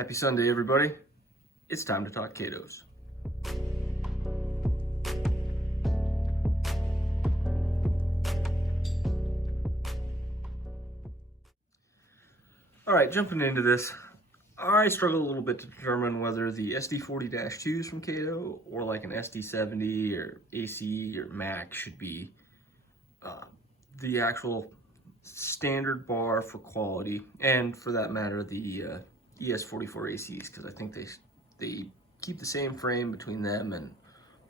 Happy Sunday, everybody. It's time to talk Katos. All right, jumping into this, I struggle a little bit to determine whether the SD40-2s from Kato or like an SD70 or AC or Mac should be the actual standard bar for quality, and for that matter, the ES44 ACs, because I think they keep the same frame between them and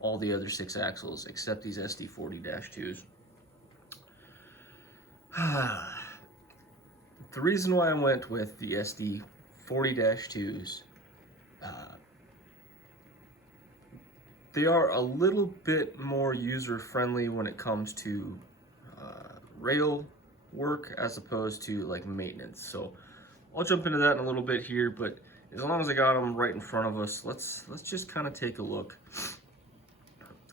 all the other 6 axles except these SD40-2s. The reason why I went with the SD40-2s, they are a little bit more user-friendly when it comes to rail work as opposed to like maintenance. So I'll jump into that in a little bit here, but as long as I got them right in front of us, let's just kind of take a look.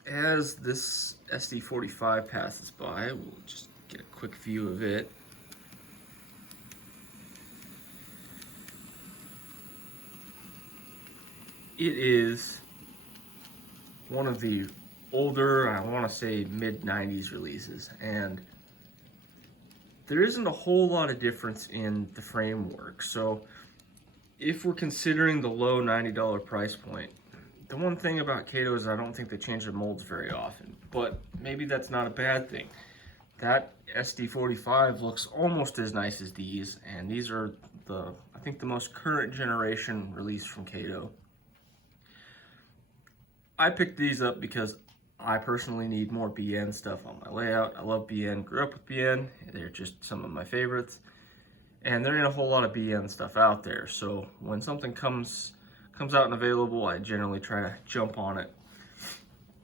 As this SD45 passes by, we'll just get a quick view of it. It is one of the older, I want to say mid-90s releases, and there isn't a whole lot of difference in the framework. So if we're considering the low $90 price point, the one thing about Kato is I don't think they change their molds very often, but maybe that's not a bad thing. That SD45 looks almost as nice as these, and these are I think the most current generation release from Kato. I picked these up because I personally need more BN stuff on my layout. I love BN, grew up with BN, they're just some of my favorites. And there ain't a whole lot of BN stuff out there, so when something comes out and available, I generally try to jump on it.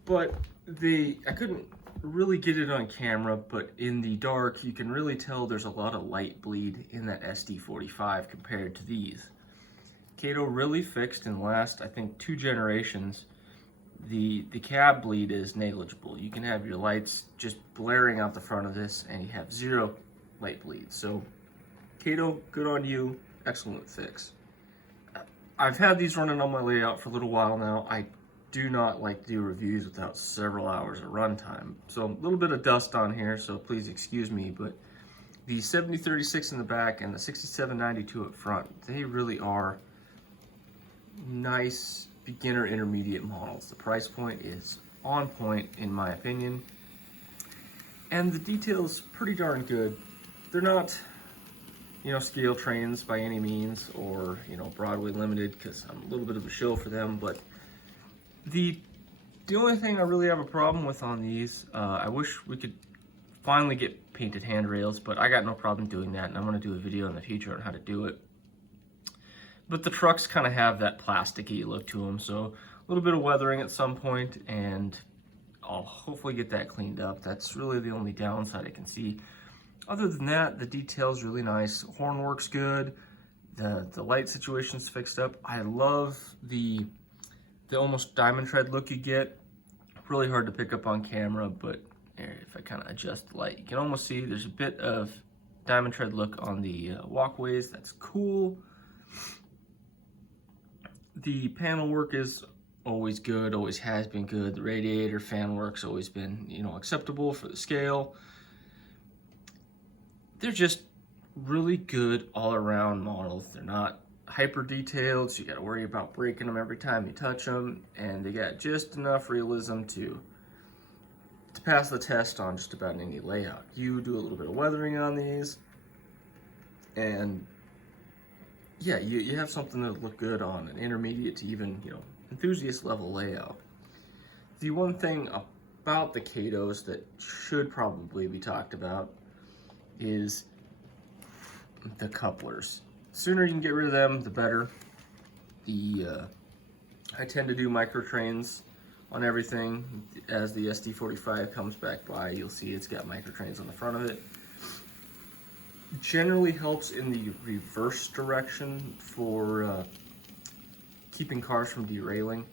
But I couldn't really get it on camera, but in the dark, you can really tell there's a lot of light bleed in that SD45 compared to these. Kato really fixed in the last, I think, 2 generations. The cab bleed is negligible. You can have your lights just blaring out the front of this and you have 0 light bleed. So Kato, good on you, excellent fix. I've had these running on my layout for a little while now. I do not like to do reviews without several hours of runtime. So a little bit of dust on here, so please excuse me, but the 7036 in the back and the 6792 up front, they really are nice beginner intermediate models. The price point is on point in my opinion, and the detail's pretty darn good. They're not, scale trains by any means, or Broadway limited, because I'm a little bit of a shill for them. But the only thing I really have a problem with on these, I wish we could finally get painted handrails, but I got no problem doing that, and I'm going to do a video in the future on how to do it. But the trucks kind of have that plasticky look to them, so a little bit of weathering at some point, and I'll hopefully get that cleaned up. That's really the only downside I can see. Other than that, the detail's really nice. Horn works good. The light situation's fixed up. I love the almost diamond tread look you get. Really hard to pick up on camera, but if I kind of adjust the light, you can almost see there's a bit of diamond tread look on the walkways. That's cool. The panel work is always good, always has been good. The radiator fan work's always been, acceptable for the scale. They're just really good all-around models. They're not hyper detailed, so you got to worry about breaking them every time you touch them, and they got just enough realism to pass the test on just about any layout. You do a little bit of weathering on these, and yeah, you have something that look good on an intermediate to even, enthusiast level layout. The one thing about the Katos that should probably be talked about is the couplers. The sooner you can get rid of them, the better. I tend to do micro trains on everything. As the SD45 comes back by, you'll see it's got micro trains on the front of it. Generally helps in the reverse direction for keeping cars from derailing.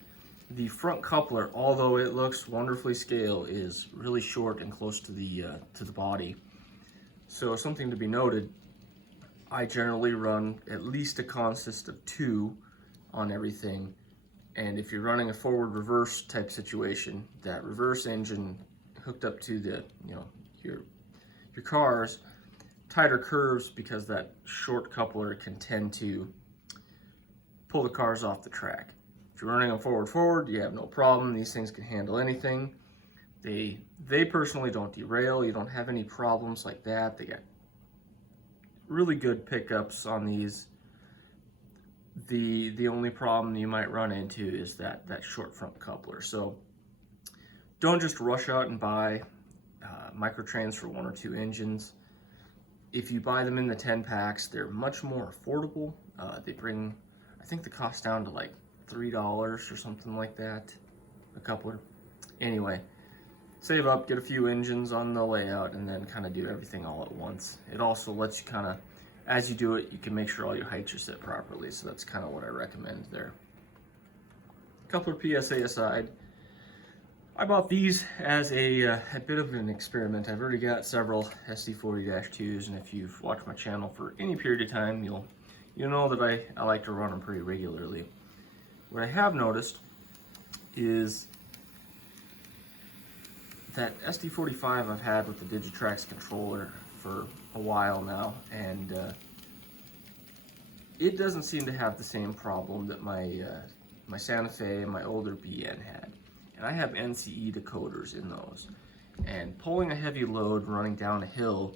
The front coupler, although it looks wonderfully scaled, is really short and close to the body. So something to be noted, I generally run at least a consist of 2 on everything. And if you're running a forward reverse type situation, that reverse engine hooked up to the, your car's tighter curves, because that short coupler can tend to pull the cars off the track. If you're running them forward, you have no problem. These things can handle anything. They personally don't derail. You don't have any problems like that. They got really good pickups on these. The only problem you might run into is that short front coupler. So don't just rush out and buy microtrains for 1 or 2 engines. If you buy them in the 10 packs, they're much more affordable. They bring, I think, the cost down to like $3 or something like that, a coupler. Anyway, save up, get a few engines on the layout, and then kind of do everything all at once. It also lets you kind of, as you do it, you can make sure all your heights are set properly, so that's kind of what I recommend there. Coupler PSA aside, I bought these as a bit of an experiment. I've already got several SD40-2s, and if you've watched my channel for any period of time, you'll know that I like to run them pretty regularly. What I have noticed is that SD45 I've had with the Digitrax controller for a while now, and it doesn't seem to have the same problem that my Santa Fe and my older BN had. And I have NCE decoders in those. And pulling a heavy load running down a hill,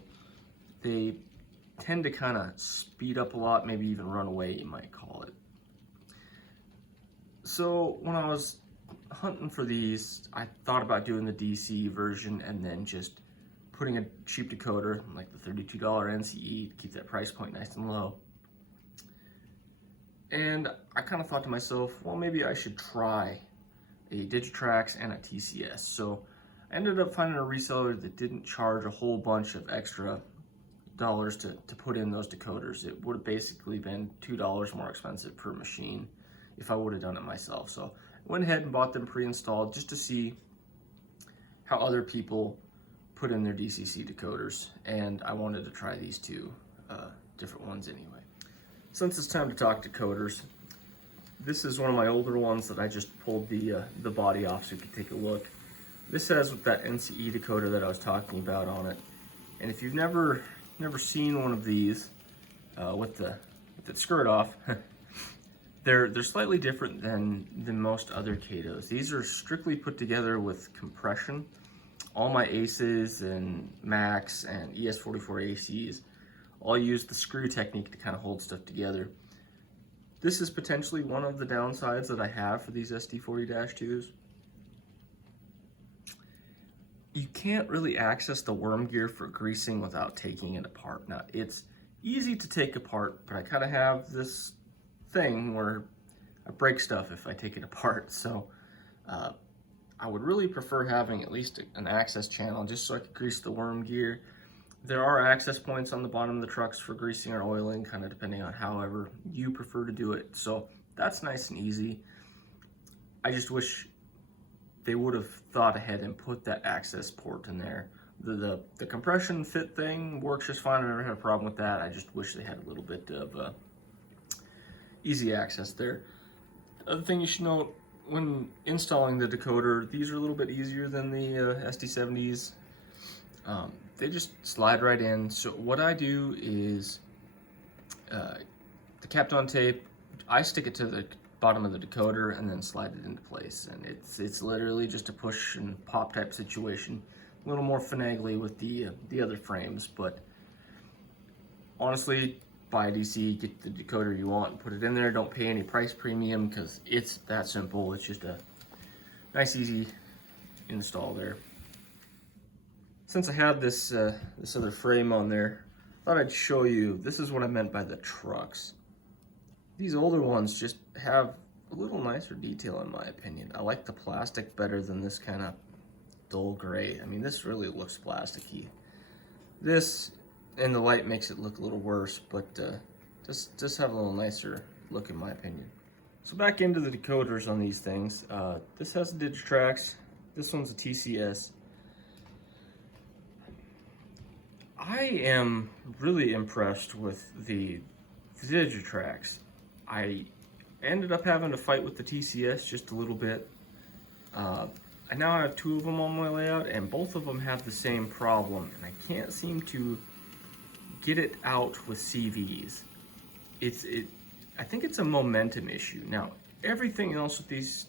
they tend to kind of speed up a lot, maybe even run away, you might call it. So when I was hunting for these, I thought about doing the DC version and then just putting a cheap decoder, like the $32 NCE, to keep that price point nice and low. And I kind of thought to myself, well, maybe I should try a Digitrax and a TCS. So I ended up finding a reseller that didn't charge a whole bunch of extra dollars to put in those decoders. It would have basically been $2 more expensive per machine if I would have done it myself. So I went ahead and bought them pre-installed just to see how other people put in their DCC decoders, and I wanted to try these two different ones anyway. Since it's time to talk decoders, this is one of my older ones that I just pulled the body off so you can take a look. This has that NCE decoder that I was talking about on it, and if you've never seen one of these with the skirt off, they're slightly different than most other Katos. These are strictly put together with compression. All my Aces and Max and ES44 ACs all use the screw technique to kind of hold stuff together. This is potentially one of the downsides that I have for these SD40-2s. You can't really access the worm gear for greasing without taking it apart. Now, it's easy to take apart, but I kind of have this thing where I break stuff if I take it apart. So I would really prefer having at least an access channel just so I could grease the worm gear. There are access points on the bottom of the trucks for greasing or oiling, kind of depending on however you prefer to do it. So that's nice and easy. I just wish they would have thought ahead and put that access port in there. The compression fit thing works just fine. I never had a problem with that. I just wish they had a little bit of easy access there. The other thing you should note, when installing the decoder, these are a little bit easier than the SD70s. They just slide right in. So what I do is the Kapton tape, I stick it to the bottom of the decoder and then slide it into place. And it's literally just a push and pop type situation. A little more finagly with the other frames, but honestly, buy a DC, get the decoder you want, and put it in there. Don't pay any price premium because it's that simple. It's just a nice, easy install there. Since I had this other frame on there, I thought I'd show you. This is what I meant by the trucks. These older ones just have a little nicer detail in my opinion. I like the plastic better than this kind of dull gray. I mean, this really looks plasticky. This in the light makes it look a little worse, but just have a little nicer look in my opinion. So back into the decoders on these things. This has a Digitrax. This one's a TCS. I am really impressed with the Digitrax. I ended up having to fight with the TCS just a little bit. I now have 2 of them on my layout, and both of them have the same problem, and I can't seem to get it out with CVs. I think it's a momentum issue. Now, everything else with these,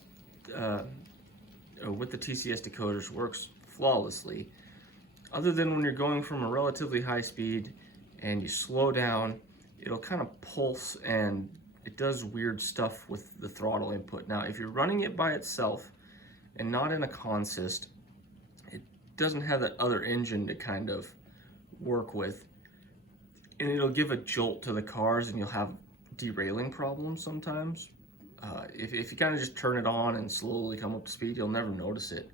with the TCS decoders works flawlessly, other than when you're going from a relatively high speed and you slow down, it'll kind of pulse and it does weird stuff with the throttle input. Now, if you're running it by itself and not in a consist, it doesn't have that other engine to kind of work with, and it'll give a jolt to the cars and you'll have derailing problems sometimes. If you kind of just turn it on and slowly come up to speed, you'll never notice it.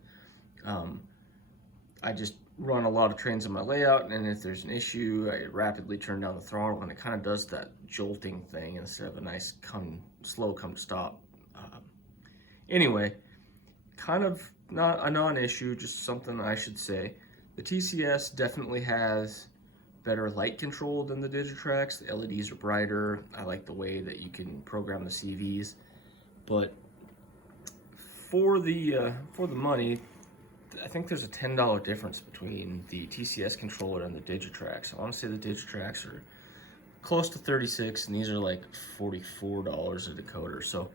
I just run a lot of trains in my layout, and if there's an issue, I rapidly turn down the throttle, and it kind of does that jolting thing instead of a nice slow come to stop. Anyway, kind of not a non-issue, just something I should say. The TCS definitely has better light control than the Digitrax. The LEDs are brighter. I like the way that you can program the CVs, but for the money, I think there's a $10 difference between the TCS controller and the Digitrax. I want to say the Digitrax are close to $36, and these are like $44 a decoder. So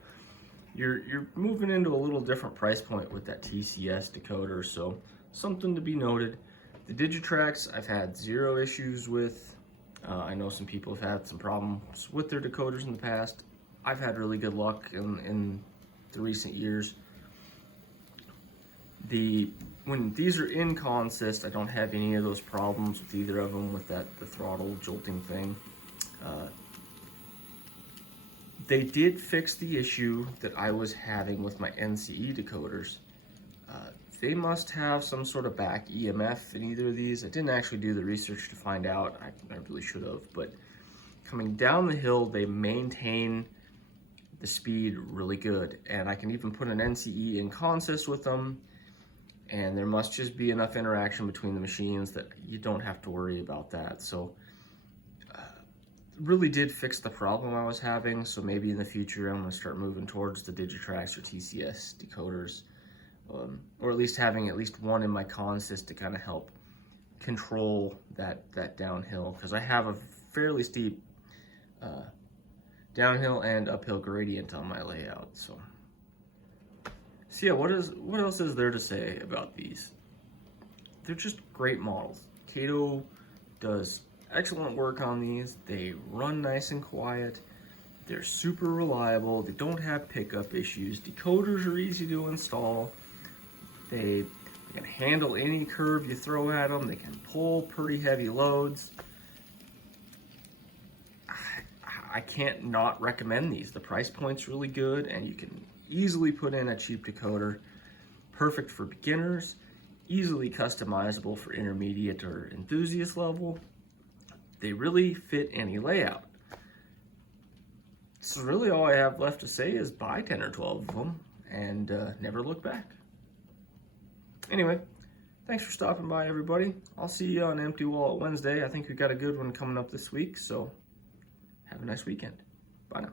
you're moving into a little different price point with that TCS decoder. So something to be noted. The Digitrax I've had 0 issues with. I know some people have had some problems with their decoders in the past. I've had really good luck in the recent years. When these are in consist, I don't have any of those problems with either of them with the throttle jolting thing. They did fix the issue that I was having with my NCE decoders. They must have some sort of back EMF in either of these. I didn't actually do the research to find out. I really should have, but coming down the hill, they maintain the speed really good. And I can even put an NCE in consist with them, and there must just be enough interaction between the machines that you don't have to worry about that. So really did fix the problem I was having. So maybe in the future I'm going to start moving towards the Digitrax or TCS decoders, or at least having at least one in my consist to kind of help control that downhill, because I have a fairly steep downhill and uphill gradient on my layout. So yeah, what else is there to say about these? They're just great models. Kato does excellent work on these. They run nice and quiet. They're super reliable. They don't have pickup issues. Decoders are easy to install. They can handle any curve you throw at them. They can pull pretty heavy loads. I can't not recommend these. The price point's really good, and you can easily put in a cheap decoder. Perfect for beginners, easily customizable for intermediate or enthusiast level. They really fit any layout. So really all I have left to say is buy 10 or 12 of them and never look back. Anyway, thanks for stopping by, everybody. I'll see you on Empty Wallet Wednesday. I think we got a good one coming up this week, so have a nice weekend. Bye now.